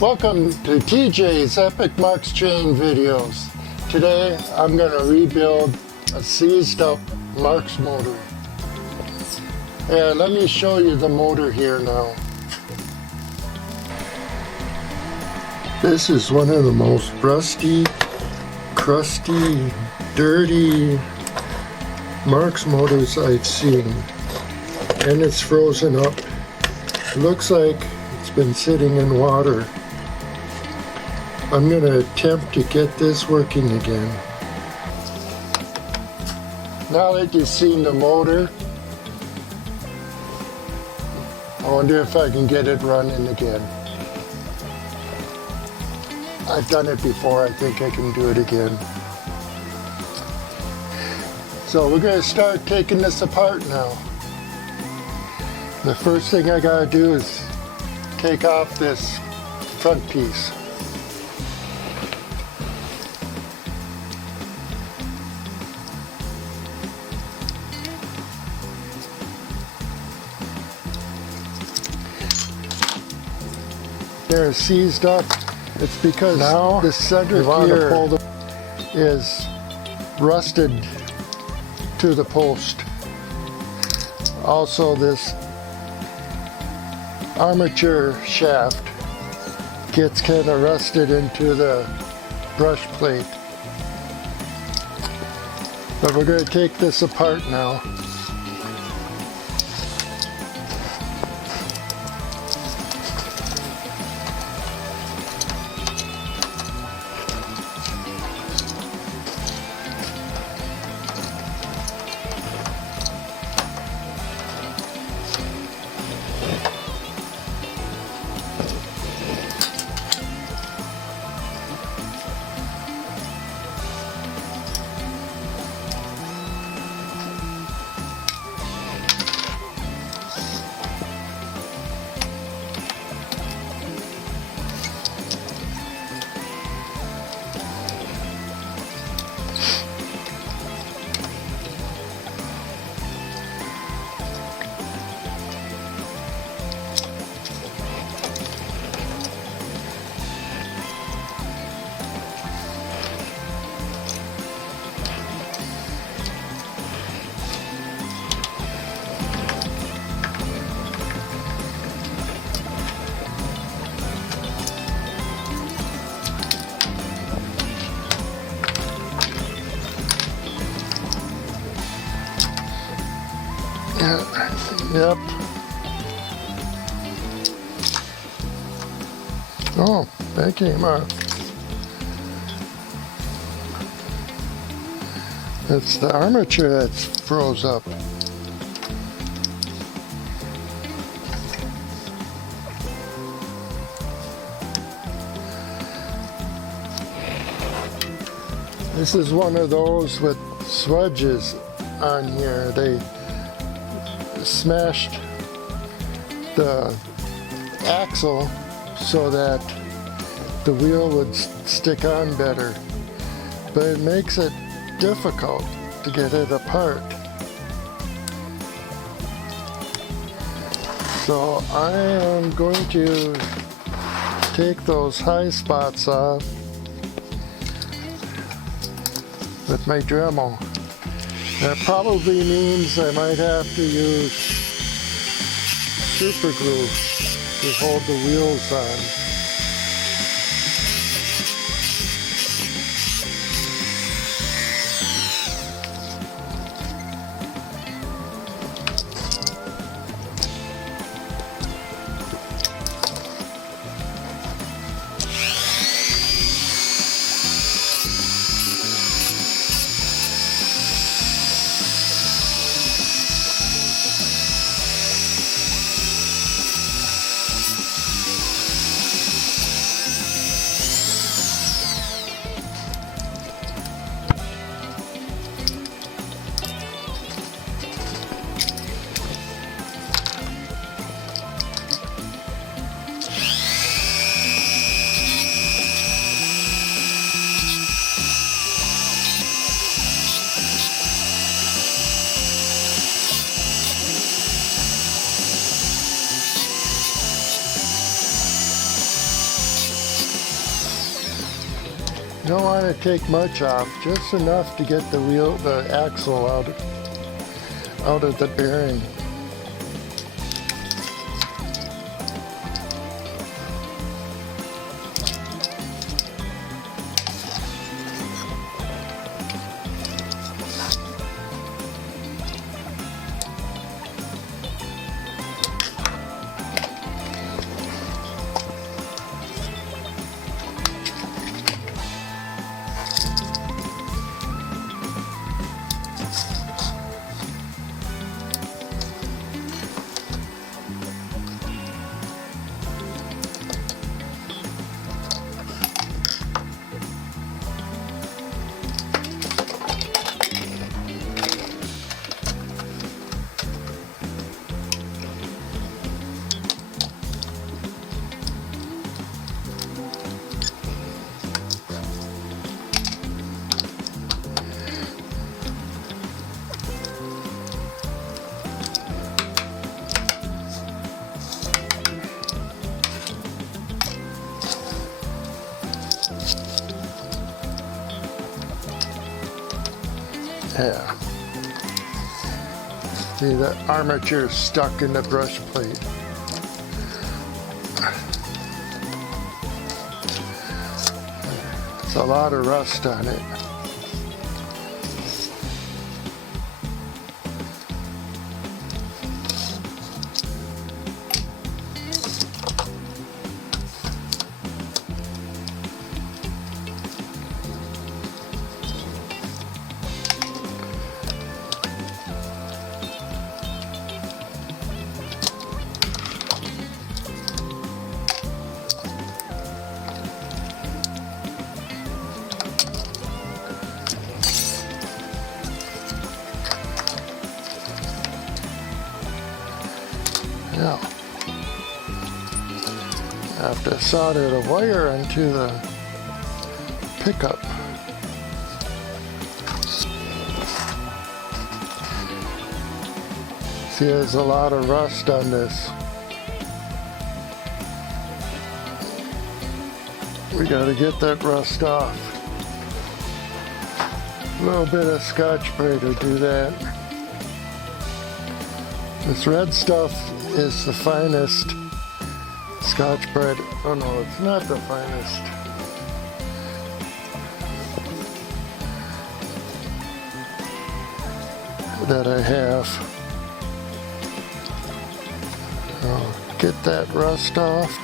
Welcome to TJ's Epic Marx Chain videos. Today I'm going to rebuild a seized up Marx motor. And let me show you the motor here now. This is one of the most rusty, crusty, dirty Marx motors I've seen. And it's frozen up. Looks like it's been sitting in water. I'm going to attempt to get this working again. Now that you've seen the motor, I wonder if I can get it running again. I've done it before, I think I can do it again. So we're going to start taking this apart now. The first thing I got to do is take off this front piece. They're seized up. It's because now the center gear is rusted to the post. Also, this armature shaft gets kind of rusted into the brush plate. But we're going to take this apart now. Yep. Oh, that came out. It's the armature that's froze up. This is one of those with swudges on here. They smashed the axle so that the wheel would stick on better, but it makes it difficult to get it apart. So I am going to take those high spots off with my Dremel. That probably means I might have to use super glue to hold the wheels on. don't want to take much off, just enough to get the axle out of the bearing. Yeah. See, the armature is stuck in the brush plate. There's a lot of rust on it. Now, I have to solder the wire into the pickup. See, there's a lot of rust on this. We gotta get that rust off. A little bit of Scotch-Brite to do that. This red stuff is the finest Scotch-Brite. Oh no, it's not the finest. That I have. I'll get that rust off.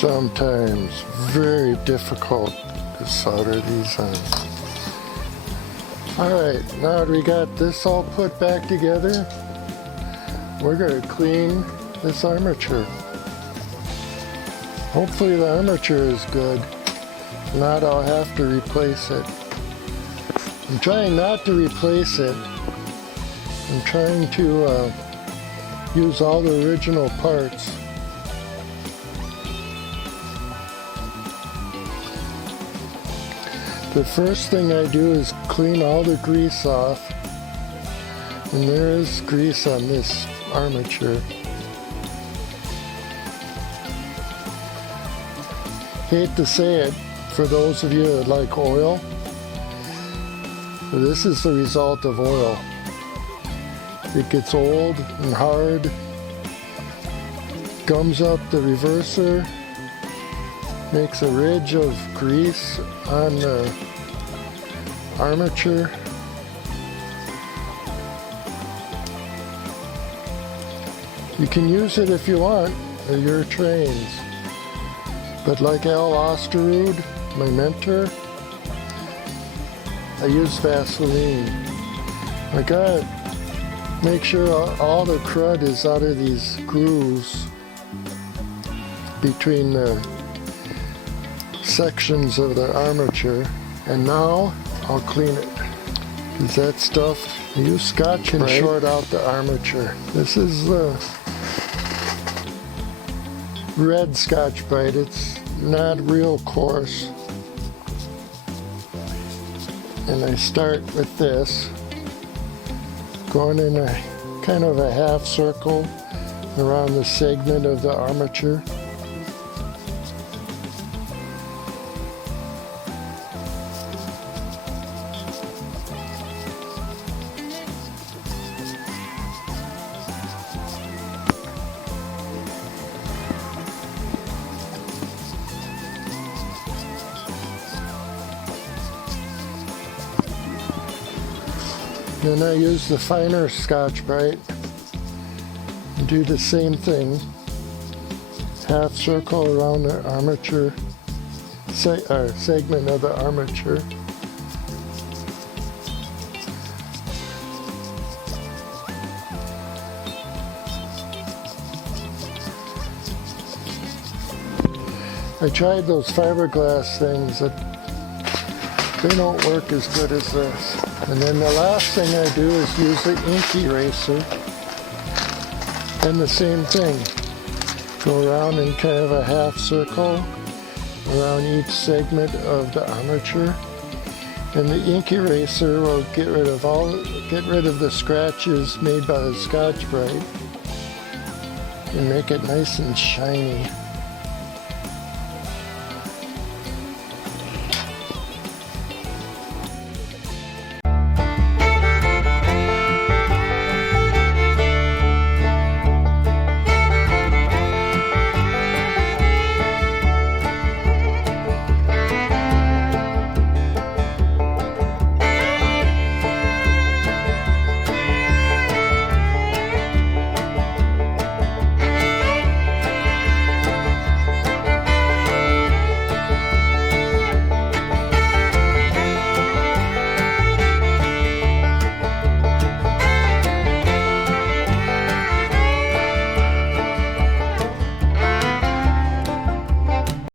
Sometimes very difficult to solder these on. Alright, now that we got this all put back together, we're going to clean this armature. Hopefully the armature is good. If not, I'll have to replace it. I'm trying not to replace it. I'm trying to use all the original parts. The first thing I do is clean all the grease off. And there is grease on this armature. Hate to say it for those of you that like oil, but this is the result of oil. It gets old and hard, gums up the reverser, makes a ridge of grease on the armature. You can use it if you want, or your trains. But like Al Osterud, my mentor, I use Vaseline. I gotta make sure all the crud is out of these grooves between the sections of the armature. And now I'll clean it. Because that stuff, use Scotch can short out the armature. This is the red Scotch-Brite. It's not real coarse. And I start with this, going in a kind of a half circle around the segment of the armature. Then I use the finer Scotch-Brite and do the same thing. Half circle around the armature, segment of the armature. I tried those fiberglass things that they don't work as good as this. And then the last thing I do is use the ink eraser. And the same thing. Go around in kind of a half circle around each segment of the armature. And the ink eraser will get rid of the scratches made by the Scotch-Brite and make it nice and shiny.